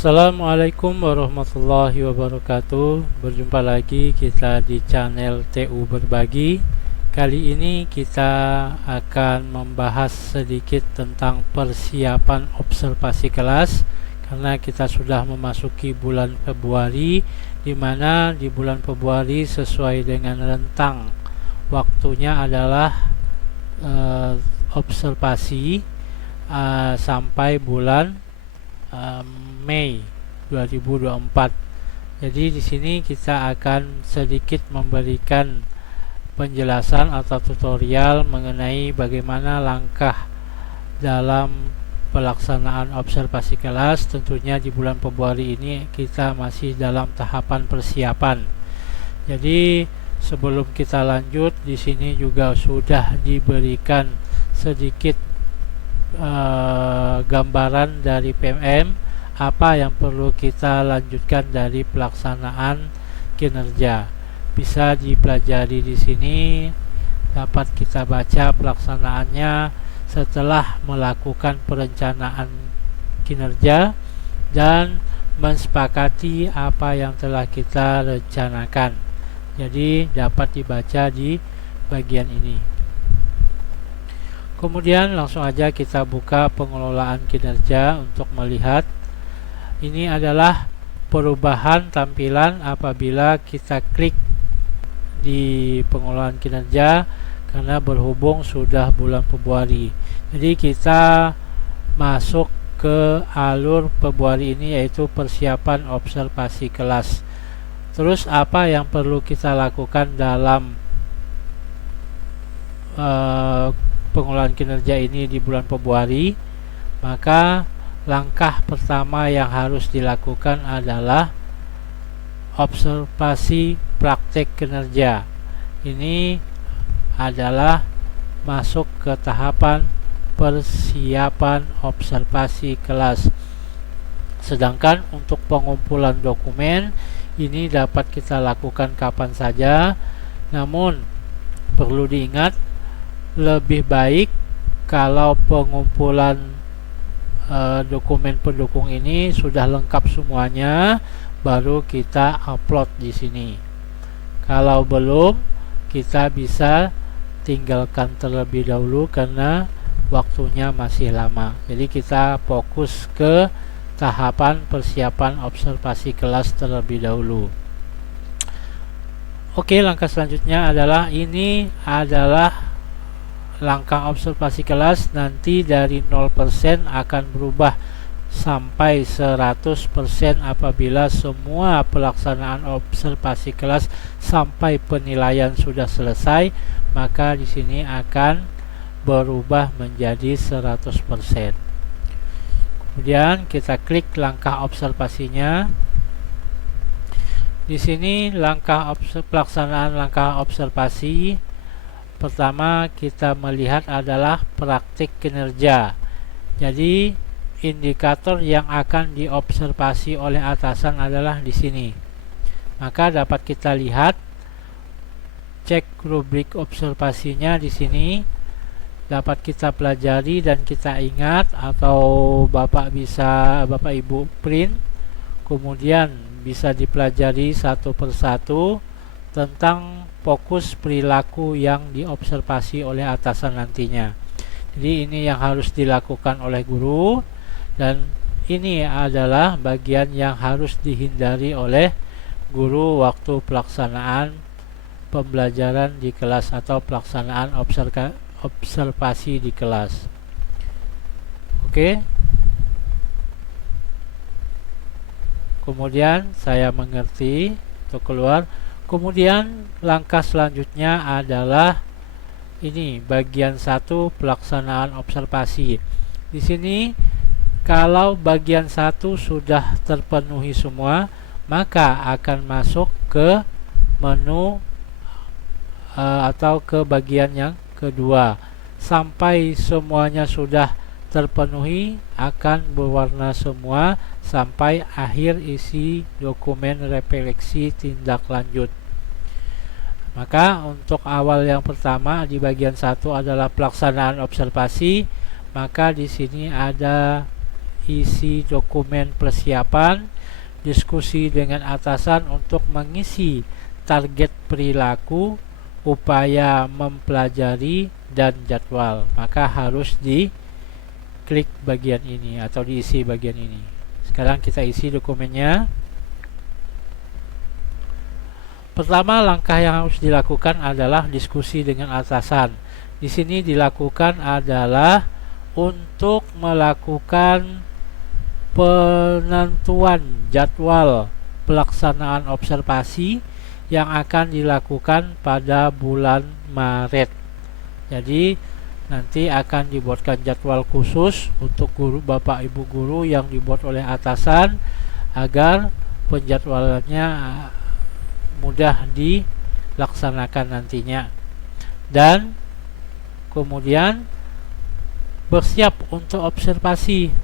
Assalamualaikum warahmatullahi wabarakatuh. Berjumpa lagi kita di channel TU Berbagi. Kali ini kita akan membahas sedikit tentang persiapan observasi kelas, karena kita sudah memasuki bulan Februari, di mana di bulan Februari sesuai dengan rentang waktunya adalah observasi sampai bulan Mei 2024. Jadi di sini kita akan sedikit memberikan penjelasan atau tutorial mengenai bagaimana langkah dalam pelaksanaan observasi kelas. Tentunya di bulan Februari ini kita masih dalam tahapan persiapan. Jadi sebelum kita lanjut, di sini juga sudah diberikan sedikit gambaran dari PMM apa yang perlu kita lanjutkan dari pelaksanaan kinerja. Bisa dipelajari di sini, dapat kita baca pelaksanaannya setelah melakukan perencanaan kinerja dan mensepakati apa yang telah kita rencanakan. Jadi dapat dibaca di bagian ini. Kemudian langsung aja kita buka pengelolaan kinerja untuk melihat. Ini adalah perubahan tampilan apabila kita klik di pengelolaan kinerja, karena berhubung sudah bulan Februari. Jadi kita masuk ke alur Februari ini, yaitu persiapan observasi kelas. Terus apa yang perlu kita lakukan dalam pengelolaan kinerja ini di bulan Februari? Maka langkah pertama yang harus dilakukan adalah observasi praktek kinerja. Ini adalah masuk ke tahapan persiapan observasi kelas. Sedangkan untuk pengumpulan dokumen ini dapat kita lakukan kapan saja, namun perlu diingat lebih baik kalau pengumpulan dokumen pendukung ini sudah lengkap semuanya, baru kita upload di sini. Kalau belum, kita bisa tinggalkan terlebih dahulu karena waktunya masih lama. Jadi kita fokus ke tahapan persiapan observasi kelas terlebih dahulu. Oke, langkah selanjutnya adalah langkah observasi kelas. Nanti dari 0% akan berubah sampai 100% apabila semua pelaksanaan observasi kelas sampai penilaian sudah selesai, maka di sini akan berubah menjadi 100%. Kemudian kita klik langkah observasinya. Di sini pelaksanaan langkah observasi pertama kita melihat adalah praktik kinerja. Jadi indikator yang akan diobservasi oleh atasan adalah di sini. Maka dapat kita lihat, cek rubrik observasinya di sini. Dapat kita pelajari dan kita ingat, atau Bapak Ibu print. Kemudian bisa dipelajari satu persatu tentang fokus perilaku yang diobservasi oleh atasan nantinya. Jadi ini yang harus dilakukan oleh guru, dan ini adalah bagian yang harus dihindari oleh guru waktu pelaksanaan pembelajaran di kelas atau pelaksanaan observasi di kelas. Oke. Kemudian saya mengerti untuk keluar. Kemudian langkah selanjutnya adalah ini bagian 1, pelaksanaan observasi. Di sini kalau bagian 1 sudah terpenuhi semua, maka akan masuk ke menu atau ke bagian yang kedua. Sampai semuanya sudah terpenuhi akan berwarna semua sampai akhir isi dokumen refleksi tindak lanjut. Maka untuk awal yang pertama di bagian 1 adalah pelaksanaan observasi. Maka di sini ada isi dokumen persiapan, diskusi dengan atasan untuk mengisi target perilaku, upaya mempelajari, dan jadwal. Maka harus diklik bagian ini atau diisi bagian ini. Sekarang kita isi dokumennya. Pertama, langkah yang harus dilakukan adalah diskusi dengan atasan. Di sini dilakukan adalah untuk melakukan penentuan jadwal pelaksanaan observasi yang akan dilakukan pada bulan Maret. Jadi nanti akan dibuatkan jadwal khusus untuk guru, Bapak Ibu guru yang dibuat oleh atasan agar penjadwalannya mudah dilaksanakan nantinya. Dan kemudian bersiap untuk observasi.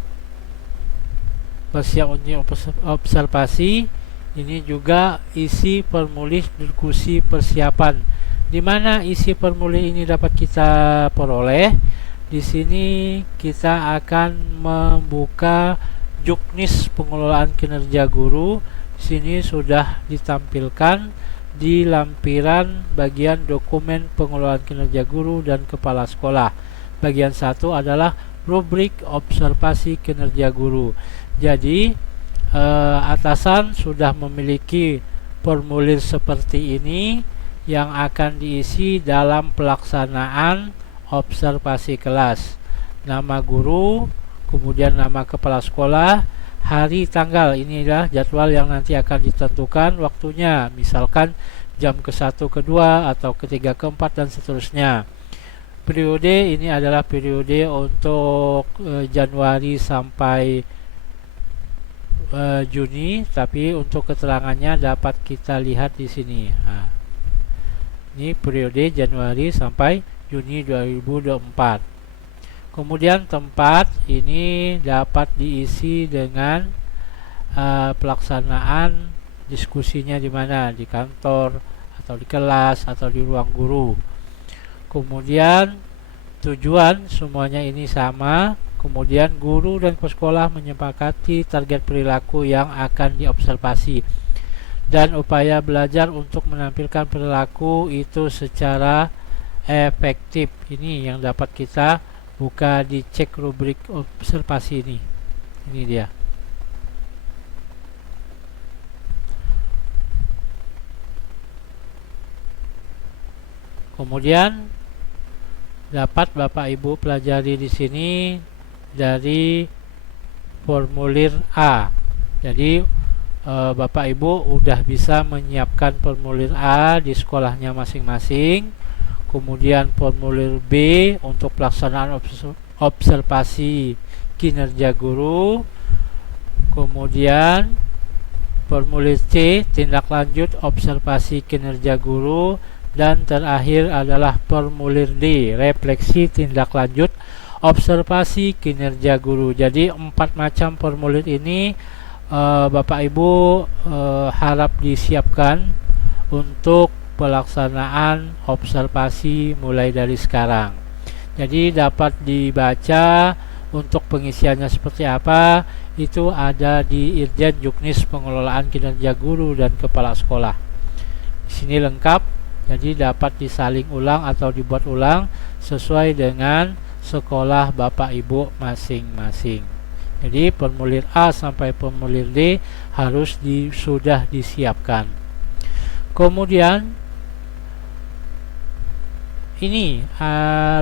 Bersiap untuk observasi ini juga isi formulir diskusi persiapan. Di mana isi formulir ini dapat kita peroleh? Di sini kita akan membuka juknis pengelolaan kinerja guru. Di sini sudah ditampilkan di lampiran bagian dokumen pengelolaan kinerja guru dan kepala sekolah. Bagian 1 adalah rubrik observasi kinerja guru. Jadi atasan sudah memiliki formulir seperti ini yang akan diisi dalam pelaksanaan observasi kelas. Nama guru, kemudian nama kepala sekolah, hari, tanggal. Inilah jadwal yang nanti akan ditentukan waktunya, misalkan jam ke-1, ke-2, atau ke-3, ke-4, dan seterusnya. Periode ini adalah periode untuk Januari sampai Juni, tapi untuk keterangannya dapat kita lihat di sini. Nah, ini periode Januari sampai Juni 2024. Kemudian tempat ini dapat diisi dengan pelaksanaan diskusinya di mana, di kantor atau di kelas atau di ruang guru. Kemudian tujuan semuanya ini sama. Kemudian guru dan pesekolah menyepakati target perilaku yang akan diobservasi dan upaya belajar untuk menampilkan perilaku itu secara efektif. Ini yang dapat kita buka di cek rubrik observasi ini. Ini dia. Kemudian dapat Bapak Ibu pelajari di sini dari formulir A. Jadi Bapak Ibu udah bisa menyiapkan formulir A di sekolahnya masing-masing. Kemudian formulir B untuk pelaksanaan observasi kinerja guru. Kemudian formulir C tindak lanjut observasi kinerja guru. Dan terakhir adalah formulir D refleksi tindak lanjut observasi kinerja guru. Jadi 4 macam formulir ini Bapak Ibu harap disiapkan untuk pelaksanaan observasi mulai dari sekarang. Jadi dapat dibaca untuk pengisiannya seperti apa, itu ada di Irjen Juknis Pengelolaan Kinerja Guru dan Kepala Sekolah. Di sini lengkap, jadi dapat disaling ulang atau dibuat ulang sesuai dengan sekolah Bapak Ibu masing-masing. Jadi formulir A sampai formulir D harus sudah disiapkan. Kemudian ini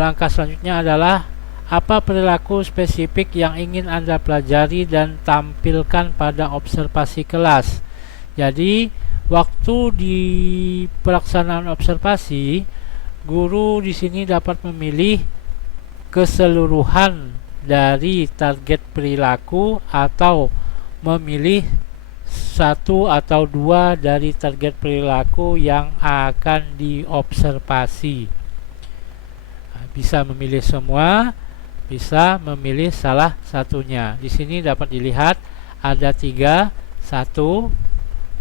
langkah selanjutnya adalah apa perilaku spesifik yang ingin Anda pelajari dan tampilkan pada observasi kelas. Jadi waktu di pelaksanaan observasi, guru di sini dapat memilih keseluruhan dari target perilaku atau memilih 1 atau 2 dari target perilaku yang akan diobservasi. Bisa memilih semua, bisa memilih salah satunya. Di sini dapat dilihat ada 3, 1,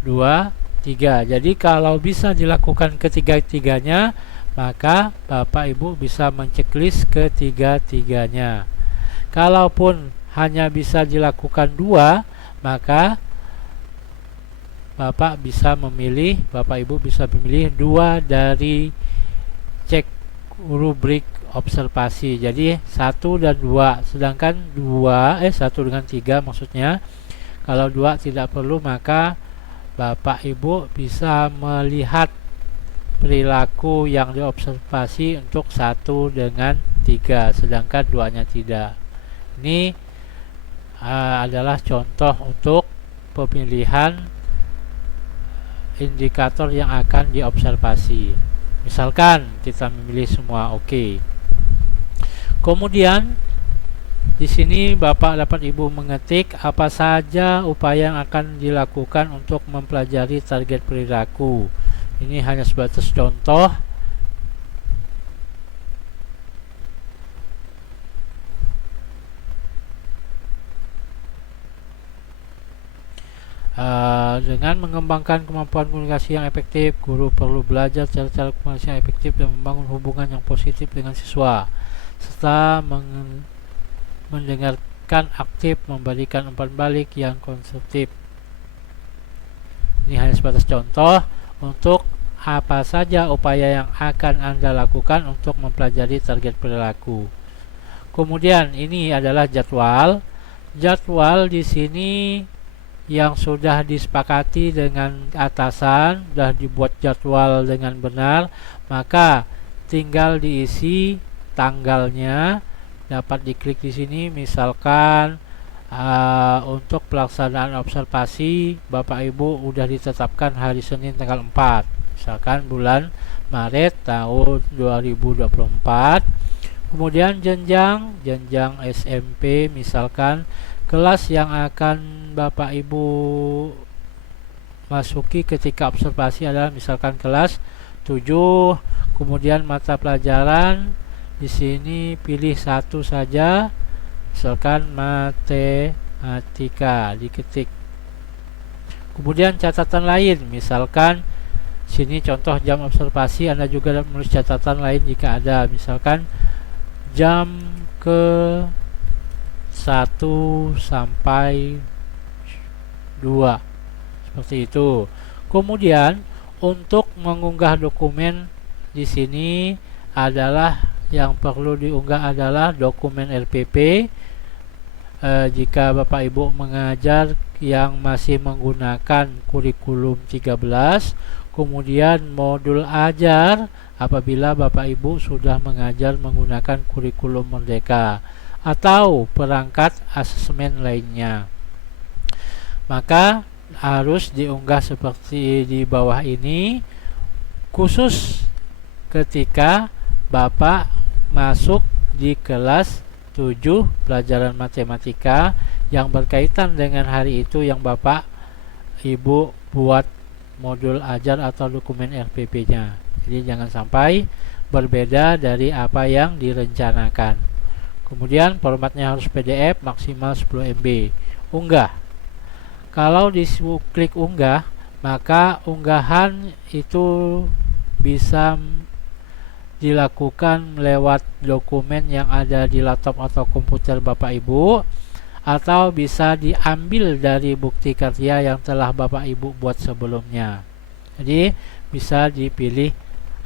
2, 3. Jadi kalau bisa dilakukan ketiga-tiganya, maka Bapak Ibu bisa menceklis ketiga-tiganya. Kalaupun hanya bisa dilakukan 2, maka Bapak Ibu bisa memilih 2 dari cek rubrik observasi. Jadi 1 dan 2, sedangkan 1 dengan 3 maksudnya. Kalau 2 tidak perlu, maka Bapak Ibu bisa melihat perilaku yang diobservasi untuk 1 dengan 3, sedangkan 2-nya tidak. Ini adalah contoh untuk pemilihan indikator yang akan diobservasi. Misalkan kita memilih semua oke. Kemudian di sini Bapak dapat Ibu mengetik apa saja upaya yang akan dilakukan untuk mempelajari target perilaku. Ini hanya sebatas contoh. Dengan mengembangkan kemampuan komunikasi yang efektif, guru perlu belajar cara-cara komunikasi yang efektif dan membangun hubungan yang positif dengan siswa, serta mendengarkan aktif, memberikan umpan balik yang konstruktif. Ini hanya sebatas contoh untuk apa saja upaya yang akan Anda lakukan untuk mempelajari target perilaku. Kemudian ini adalah jadwal. Jadwal di sini yang sudah disepakati dengan atasan, sudah dibuat jadwal dengan benar, maka tinggal diisi tanggalnya. Dapat diklik di sini. Misalkan untuk pelaksanaan observasi Bapak Ibu sudah ditetapkan hari Senin tanggal 4, misalkan bulan Maret tahun 2024. Kemudian jenjang SMP, misalkan kelas yang akan Bapak Ibu masuki ketika observasi adalah misalkan kelas 7. Kemudian mata pelajaran di sini pilih 1 saja, misalkan matematika, diketik. Kemudian catatan lain, misalkan sini contoh jam observasi, Anda juga dapat menulis catatan lain jika ada, misalkan jam ke 1 sampai 2, seperti itu. Kemudian untuk mengunggah dokumen di sini adalah yang perlu diunggah adalah dokumen RPP. Jika Bapak Ibu mengajar yang masih menggunakan kurikulum 13, kemudian modul ajar apabila Bapak Ibu sudah mengajar menggunakan kurikulum Merdeka atau perangkat asesmen lainnya, maka harus diunggah seperti di bawah ini, khusus ketika Bapak masuk di kelas 7 pelajaran matematika yang berkaitan dengan hari itu yang Bapak Ibu buat modul ajar atau dokumen RPP-nya. Jadi jangan sampai berbeda dari apa yang direncanakan. Kemudian formatnya harus PDF maksimal 10 MB. Unggah. Kalau diklik unggah, maka unggahan itu bisa dilakukan lewat dokumen yang ada di laptop atau komputer Bapak Ibu, atau bisa diambil dari bukti karya yang telah Bapak Ibu buat sebelumnya. Jadi bisa dipilih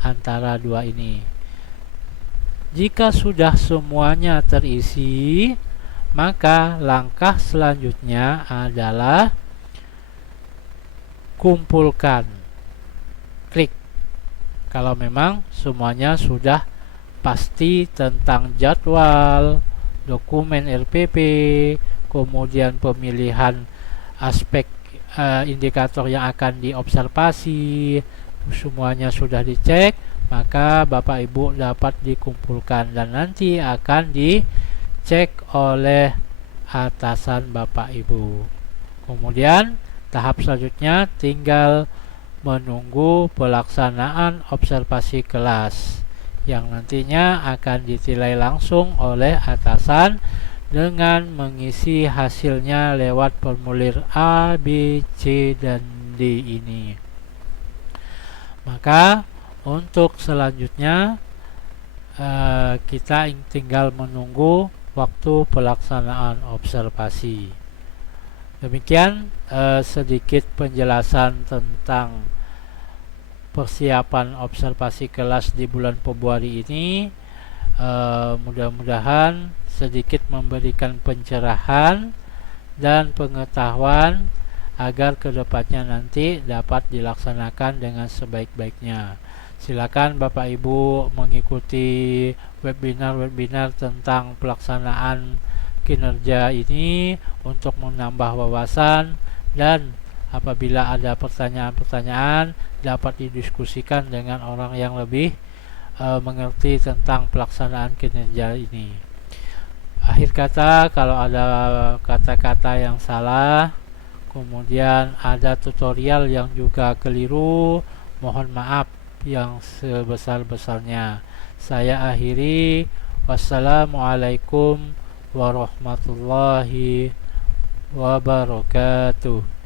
antara dua ini. Jika sudah semuanya terisi, maka langkah selanjutnya adalah kumpulkan. Klik. Kalau memang semuanya sudah pasti tentang jadwal, dokumen RPP, kemudian pemilihan aspek indikator yang akan diobservasi, semuanya sudah dicek, maka Bapak Ibu dapat dikumpulkan dan nanti akan dicek oleh atasan Bapak Ibu. Kemudian tahap selanjutnya tinggal menunggu pelaksanaan observasi kelas yang nantinya akan dinilai langsung oleh atasan dengan mengisi hasilnya lewat formulir A, B, C, dan D ini. Maka untuk selanjutnya kita tinggal menunggu waktu pelaksanaan observasi. Demikian sedikit penjelasan tentang persiapan observasi kelas di bulan Februari ini. Mudah-mudahan sedikit memberikan pencerahan dan pengetahuan agar kedepannya nanti dapat dilaksanakan dengan sebaik-baiknya. Silakan Bapak Ibu mengikuti webinar-webinar tentang pelaksanaan kinerja ini untuk menambah wawasan, dan apabila ada pertanyaan-pertanyaan dapat didiskusikan dengan orang yang lebih mengerti tentang pelaksanaan kinerja ini. Akhir kata, kalau ada kata-kata yang salah, kemudian ada tutorial yang juga keliru, mohon maaf yang sebesar-besarnya. Saya akhiri. Wassalamualaikum warahmatullahi wabarakatuh.